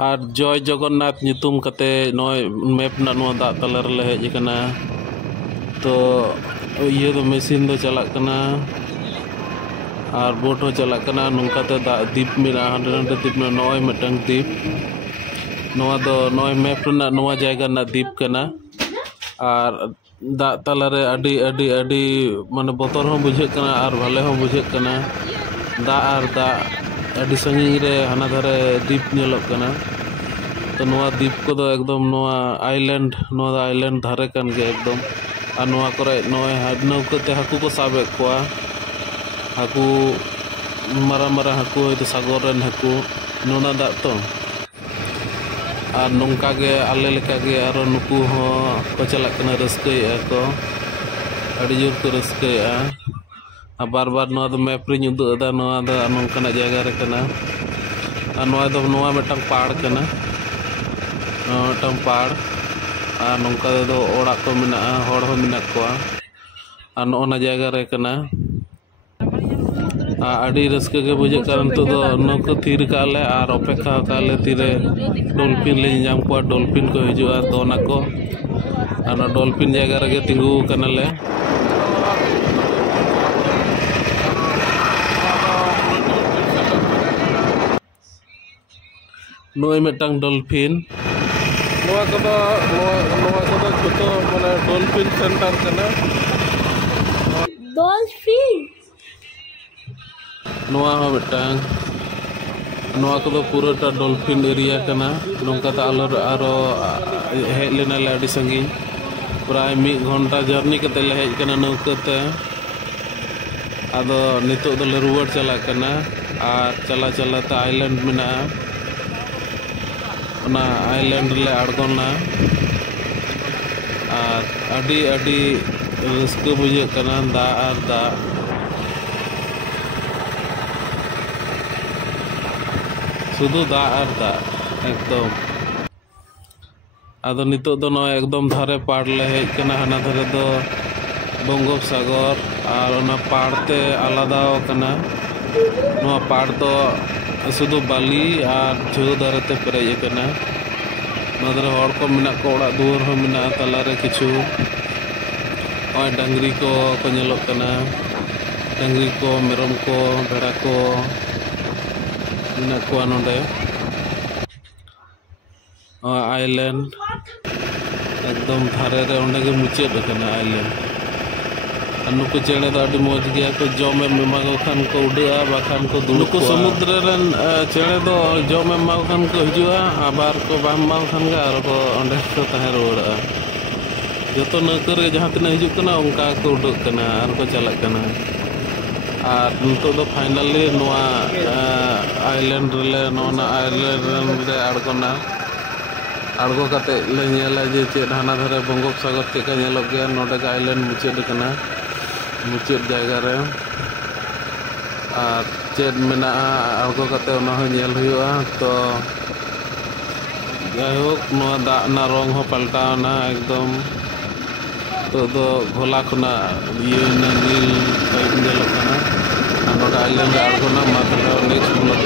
और जय जगन्नाथ नितुम कते नय मैप ना नो दा तला रे हेज कना तो ये तो मशीन दो चला कना और बोट हो चला कना नोंकाते दा दीप मेना हांडे हांडे दीप में नय मिटंग दीप नोआ दो नय मैप ना नोआ जायगा ना दीप कना और दा तला रे अडी अडी अडी माने बोतर हो बुझे कना और भले हो बुझे कना दा और दा अडी संगी रे हाना धारे दीप नेलोग कना तो नोआ दीप को दो एकदम नोआ आइलैंड धारे कन गे एकदम और नोआ करे नोय नौकाते हाकू को साबे कोआ हाकू मारा मारा हाकू तो सागर रेन हाकू नोना दा तो और नोंका गे आले लेका गे आरो नुकू हो को चला कना रस्कैया को अडी जोर को रस्कैया बार बार नोआ दो मैप रे उदुग दा नोआ दो नोंकाना जायगा रे कना और नोआ दो नोआ मिटंग पहाड़ कना मिटंग पहाड़ और नोंका दो ओड़ा को मिना हड़ हो मिना कोआ और नोना जायगा रे कना आड़ी रस्के के बुझे कारण तो नौका थीर काले और अपेक्षा काले तीरे डॉल्फिन ले जाम को डॉल्फिन को हिजुआ दोना को और डॉल्फिन जायगा रे तिंगू कनाले नोय मिटंग डॉल्फिन नोआ को तो माने डॉल्फिन सेंटर कना डॉल्फिन नोआ हो मिटंग नोआ को तो पूराटा डॉल्फिन एरिया कना नोंका ता आरो हेज लेना ले अडी संगी प्राय 1 घंटा जर्नी कते ले हेज कना नौकाते आदो नितो दो ले रुवाड़ चला कना और चला चला ता आइलैंड मिना ना आइलैंड ले आड़गोना और अडी अडी रस्क बुझे कना दा और दा शुधु दा और दा एकदम आदो नितो दो नो एकदम धारे पाड़ ले हेज कना हाना धारे दो बंगोपसागर और ओना पाड़ते आलादा कना नो पाड़ तो शुधु बाली और झो दारते पेरेज कना नदरे हड़ को मिना को ओड़ा दुआर हो मिना तला रे किछु और डंगरी को नेलोग कना डंगरी को मेरम को भेड़ा को को नोडे आइलैंड एकदम धारे रे ओंडे गे मुचाद कना आइलैंड और नुकु चेणे दो अडी मौज गया को जम एमागो खान को उड़ा बाखान को दुनुकु समुद्र रेन चेणे दो जम एमागो खान को हिजुआ आबार को बाम मागो खान गे आरो को ओंडे को ताहे रुवाड़ा जतो नौका रे जहां तिना हिजु कना उनका को उडुक कना आर को चला कना और नितो दो फाइनली नोआ आइलैंड रे नोना आइलैंड रे आड़गोना आड़गो कते ले नेला जे चेद हाना धारे बंगोपसागर चेका नेलोग गया नोडे का आइलैंड मुचाद कना मुचाद जायगा रे और चेद मेना आड़गो कते ओना हो नेल हुआ तो जायहोक नोआ दा ना रंग हो पलटावना एकदम तो घोला खुना ये नील टाइप नेलोग कना और नोडे आइलैंड आड़गोना मा नेक्स्ट ब्लॉग